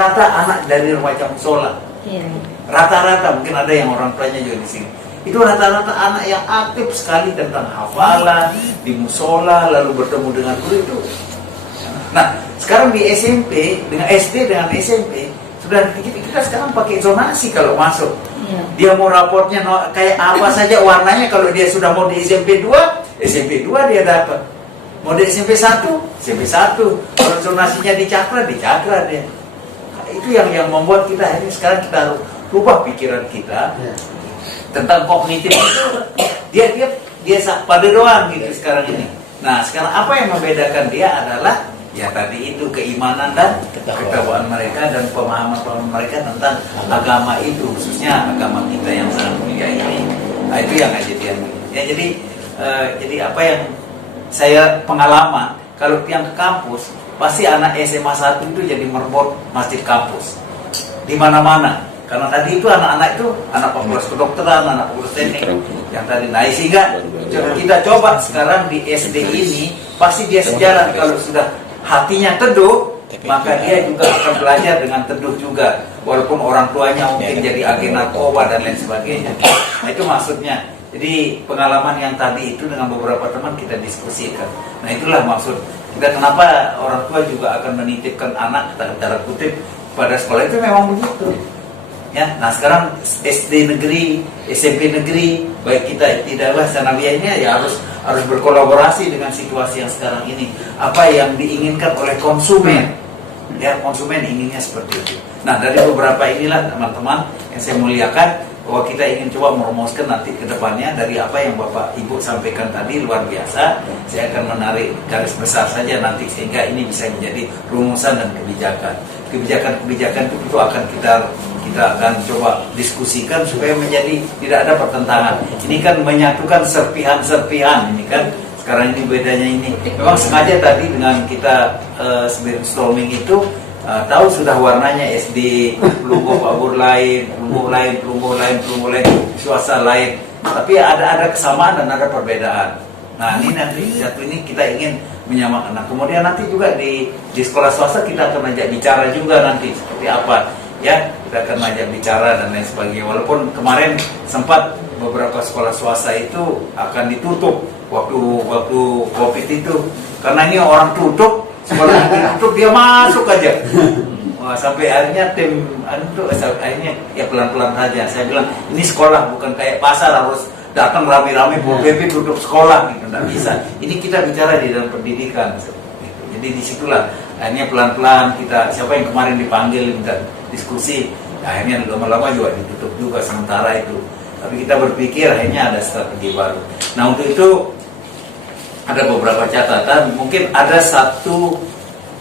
rata-rata anak dari remaja musola. Rata-rata, mungkin ada yang orang tuanya juga di sini. Itu rata-rata anak yang aktif sekali tentang hafalan di musola, lalu bertemu dengan guru itu. Nah, sekarang di SMP dengan SD dengan SMP sudah kita sekarang pakai zonasi kalau masuk. Dia mau raportnya kayak apa saja warnanya, kalau dia sudah mau di SMP 2 dia dapat. Mau di SMP 1 kalau zonasinya di cakra dia. Nah, itu yang membuat kita ini sekarang kita harus rubah pikiran kita tentang kognitif itu. Dia pada doang gitu sekarang ini. Nah, sekarang apa yang membedakan dia adalah ya tadi itu keimanan dan ketakwaan mereka dan pemahaman mereka tentang agama itu, khususnya agama kita yang sangat mulia ini. Nah, itu yang kejadian ya. Jadi apa yang saya pengalaman, kalau yang ke kampus pasti anak SMA 1 itu jadi merbot masjid kampus di mana-mana. Karena tadi itu anak-anak itu anak fakultas kedokteran, anak fakultas teknik yang tadi naik, sehingga kita coba sekarang di SD ini pasti dia sejalan. Kalau sudah hatinya teduh, maka dia juga akan belajar dengan teduh juga, walaupun orang tuanya mungkin jadi agen narkoba dan lain sebagainya. Nah, itu maksudnya. Jadi pengalaman yang tadi itu dengan beberapa teman kita diskusikan. Nah, itulah maksud kita kenapa orang tua juga akan menitipkan anak tanda kutip pada sekolah itu memang begitu. Ya, nah sekarang SD negeri, SMP negeri, baik kita tidaklah sanawiyahnya ya harus berkolaborasi dengan situasi yang sekarang ini. Apa yang diinginkan oleh konsumen, ya konsumen inginnya seperti itu. Nah, dari beberapa inilah teman-teman yang saya muliakan, bahwa kita ingin coba merumuskan nanti ke depannya dari apa yang Bapak Ibu sampaikan tadi luar biasa. Saya akan menarik garis besar saja nanti sehingga ini bisa menjadi rumusan dan kebijakan. Kebijakan itu akan kita akan coba diskusikan supaya menjadi tidak ada pertentangan. Ini kan menyatukan serpihan-serpihan ini kan. Sekarang ini bedanya ini. Memang sengaja tadi dengan kita brainstorming itu tahu sudah warnanya SD pelumbuh babur lain, pelumbuh lain, suasana lain. Tapi ada kesamaan dan ada perbedaan. Nah, ini nanti satu ini kita ingin menyamakan. Nah, kemudian nanti juga di sekolah swasta kita akan ajak bicara juga nanti seperti apa. Ya, kita akan ajak bicara dan lain sebagainya. Walaupun kemarin sempat beberapa sekolah swasta itu akan ditutup waktu COVID itu, karena ini orang tutup. Sekolah ditutup dia masuk aja. Wah, sampai akhirnya akhirnya ya pelan-pelan saja. Saya bilang ini sekolah bukan kayak pasar harus datang rame-rame Pol PP tutup sekolah gitu, tidak bisa. Ini kita bicara di dalam pendidikan. Jadi disitulah akhirnya pelan-pelan kita, siapa yang kemarin dipanggil minta diskusi, akhirnya lama-lama juga ditutup juga sementara itu. Tapi kita berpikir akhirnya ada strategi baru. Nah, untuk itu ada beberapa catatan, mungkin ada satu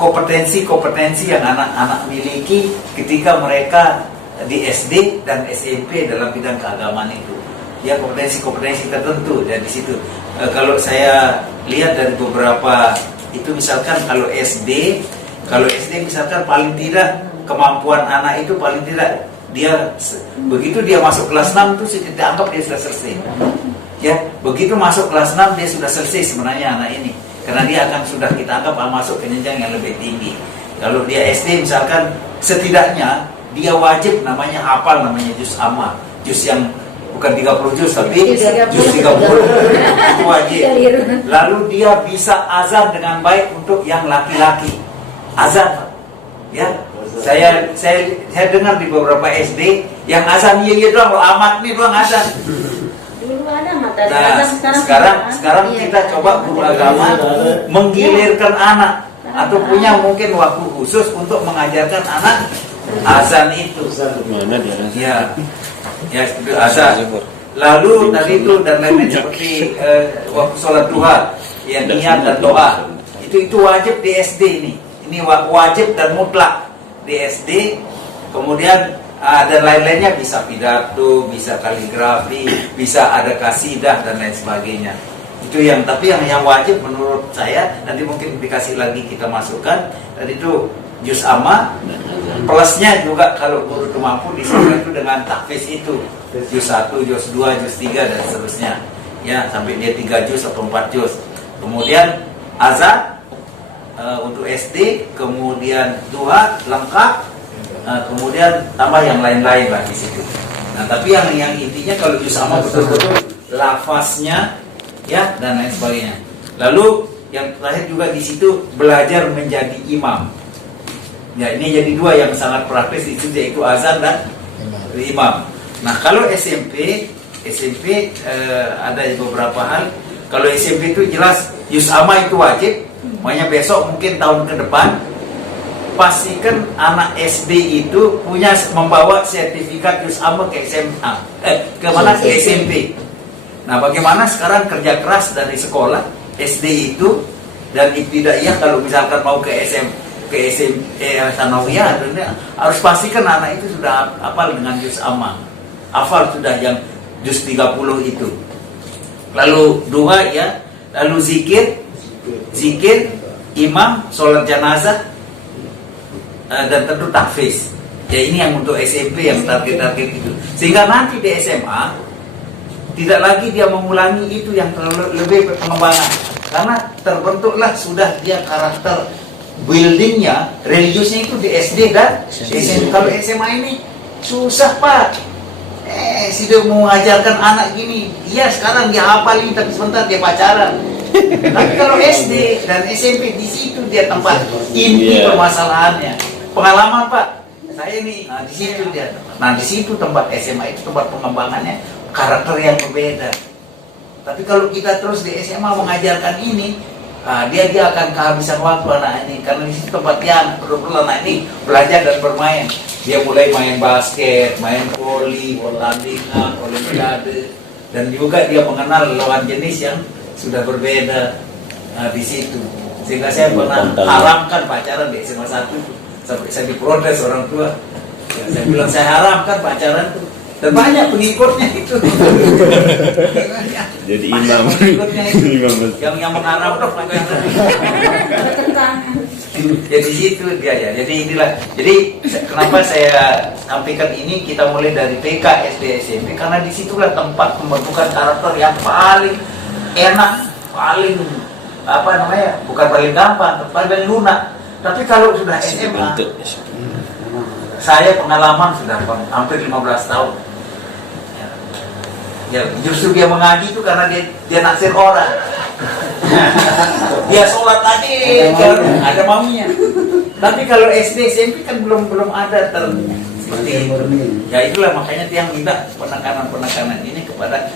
kompetensi yang anak-anak miliki ketika mereka di SD dan SMP dalam bidang keagamaan itu. Ya, kompetensi tertentu dan di situ. Kalau saya lihat dari beberapa itu, misalkan kalau SD misalkan paling tidak kemampuan anak itu paling tidak dia begitu dia masuk kelas 6 itu kita anggap dia sudah selesai. Ya, begitu masuk kelas 6 dia sudah selesai sebenarnya anak ini, karena dia akan sudah kita anggap masuk ke jenjang yang lebih tinggi. Kalau dia SD misalkan, setidaknya dia wajib namanya hafal namanya juz amma, juz yang bukan 30 juz tapi juz 30 itu wajib. Lalu dia bisa azan dengan baik untuk yang laki-laki, azan. Ya, saya dengar di beberapa SD yang azan iya doang, lo amat nih doang azan. Nah, sekarang kita coba beragama menggilirkan anak atau punya mungkin waktu khusus untuk mengajarkan anak azan itu. Ya, azan. Lalu tadi itu dan lain-lain seperti waktu sholat duha, ya niat dan doa. Itu wajib di SD ini. Ini wajib dan mutlak di SD. Kemudian dan lain-lainnya, bisa pidato, bisa kaligrafi, bisa ada kasidah dan lain sebagainya. Itu tapi yang wajib menurut saya, nanti mungkin dikasih lagi kita masukkan. Tadi itu juz amma, plusnya juga kalau guru itu mampu disuruh itu dengan tahfiz itu juz 1, juz 2, juz 3 dan seterusnya. Ya, sampai dia 3 juz atau 4 juz. Kemudian azan untuk SD, kemudian duha lengkap, kemudian tambah yang lain-lain lah di situ. Nah, tapi yang intinya kalau juz amma betul-betul lafaznya ya dan lain sebagainya. Lalu yang terakhir juga di situ belajar menjadi imam. Ya, ini jadi dua yang sangat praktis itu, yaitu azan dan imam. Nah, kalau SMP ada beberapa hal. Kalau SMP itu jelas juz amma itu wajib. Makanya besok mungkin tahun ke depan pastikan anak SD itu membawa sertifikat juz amma ke SMA. Ke mana? Ke SMP. Nah, bagaimana sekarang kerja keras dari sekolah SD itu dan ibtidaiyah kalau misalkan mau ke sanawiyah harus pastikan anak itu sudah hafal dengan juz amma. Hafal sudah yang juz 30 itu. Lalu dua ya, lalu zikir, imam, sholat jenazah, dan tentu tahfiz. Ya, ini yang untuk SMP yang target-target itu. Sehingga nanti di SMA tidak lagi dia mengulangi itu yang terlalu lebih pengembangan. Karena terbentuklah sudah dia karakter buildingnya, religiusnya itu di SD dan SMP. Kalau SMA ini susah, Pak. Sudah mengajarkan anak gini, iya sekarang dia hafal ini tapi sebentar dia pacaran. Tapi kalau SD dan SMP di situ dia tempat inti permasalahannya. Pengalaman, Pak, saya ini, di situ dia. Nah, di situ tempat SMA itu tempat pengembangannya karakter yang berbeda. Tapi kalau kita terus di SMA mengajarkan ini, dia akan kehabisan waktu anak ini, karena di situ tempat yang betul-betul anak ini belajar dan bermain. Dia mulai main basket, main voli, pertandingan, olimpiade, dan juga dia mengenal lawan jenis yang sudah berbeda di situ. Sehingga saya pernah haramkan pacaran di SMA 1 sampai saya diprotes orang tua. Ya, saya bilang saya haramkan pacaran tuh. Dan banyak pengikutnya itu. Jadi imam. Pengikutnya itu. yang mengharapkan pacaran. Jadi situ dia ya. Jadi inilah. Jadi kenapa saya sampaikan ini, kita mulai dari TK, SD, SMP, karena disitulah tempat pembentukan karakter yang paling enak, paling bukan paling gampang, paling lunak. Tapi kalau sudah SMA, saya pengalaman sudah hampir 15 tahun. Ya, justru dia mengaji itu karena dia naksir orang. Dia sholat lagi karena ada maunya. Tapi kalau SD SMP kan belum ada seperti itu. Ya itulah makanya dia minta penekanan ini kepada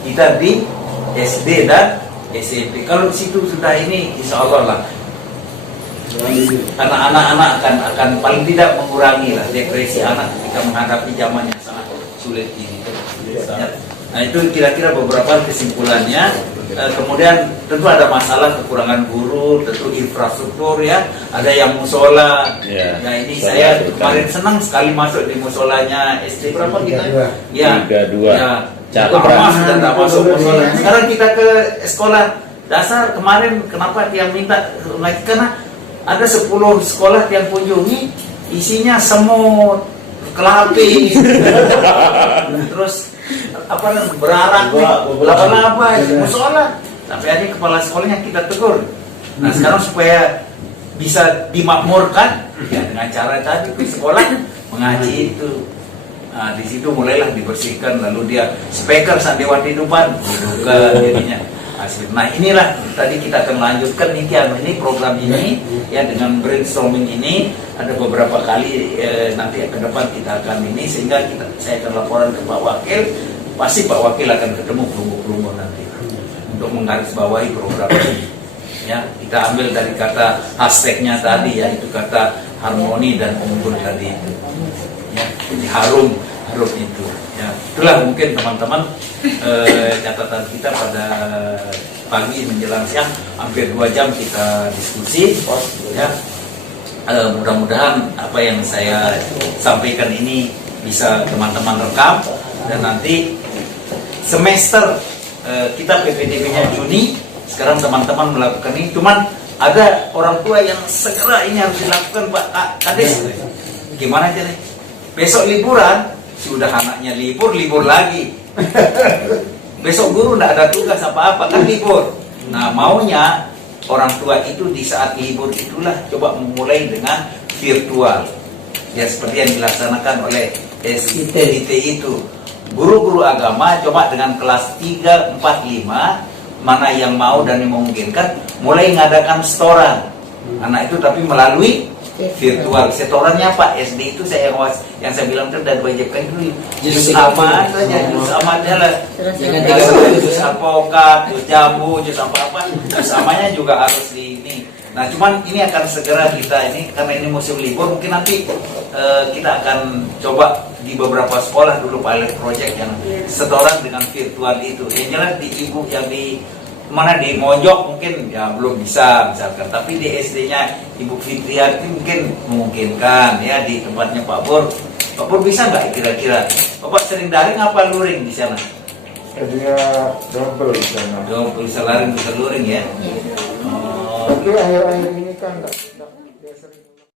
kita di SD dan SMP. Kalau di situ sudah ini, insya Allah lah anak-anak akan paling tidak mengurangi lah depresi anak ketika menghadapi zaman yang sangat sulit ini. Nah, itu kira-kira beberapa kesimpulannya. Kemudian tentu ada masalah kekurangan guru, tentu infrastruktur ya, ada yang musola. Nah, ini saya kemarin senang sekali masuk di musolanya SD berapa kita? Ya, 32. Ya, sudah tak masuk musola. Sekarang kita ke sekolah dasar kemarin, kenapa dia minta lagi? Karena ada 10 sekolah yang kunjungi, isinya semut, kelapis, terus berarak, laba-laba, musola. Tapi ada kepala sekolahnya kita tegur. Nah, sekarang supaya bisa dimakmurkan ya dengan cara tadi ke sekolah mengaji itu. Nah, di situ mulailah dibersihkan, lalu dia speaker Sandewan Depan dibuka jadinya. Nah, inilah tadi kita akan lanjutkan ini program ini ya, dengan brainstorming ini ada beberapa kali nanti ke depan kita akan ini, sehingga saya akan laporan ke Pak Wakil, pasti Pak Wakil akan ketemu kelompok-kelompok nanti untuk menggarisbawahi program ini. Ya, kita ambil dari kata hashtagnya tadi ya, itu kata harmoni dan unggul tadi itu. Ya, jadi harum itu. Ya, itulah mungkin teman-teman catatan kita pada pagi menjelang siang, hampir 2 jam kita diskusi. Ya, mudah-mudahan apa yang saya sampaikan ini bisa teman-teman rekam, dan nanti semester kita PPDB-nya Juni. Sekarang teman-teman melakukan ini, cuman ada orang tua yang segera ini harus dilakukan, Pak Kades. Gimana aja nih? Besok liburan, sudah anaknya libur lagi. Besok guru tidak ada tugas apa-apa, kan libur. Nah, maunya orang tua itu di saat libur itulah coba memulai dengan virtual. ya seperti yang dilaksanakan oleh SIT itu. Guru-guru agama coba dengan kelas 3, 4, 5 mana yang mau dan yang memungkinkan mulai mengadakan setoran anak itu, tapi melalui virtual. Setorannya Pak SD itu yang saya bilang tadi dan wajibkan dulu jus aman saja, jus amannya lah, jus alpukat, jus jambu, jus apa-apa, jus amannya juga harus di ini. Nah cuman ini akan segera kita ini karena ini musim libur, mungkin nanti kita akan coba di beberapa sekolah dulu pilot project yang setoran dengan virtual itu. Yang jelas di ibu yang di mana di Mojok mungkin ya belum bisa misalkan, tapi di SD-nya Ibu Fitriati mungkin memungkinkan ya, di tempatnya Pak Pur. Pak Pur bisa nggak kira-kira? Bapak sering daring apa luring di sana? Dia double di sana. Double, bisa daring bisa luring ya. Tapi akhir-akhir ini kan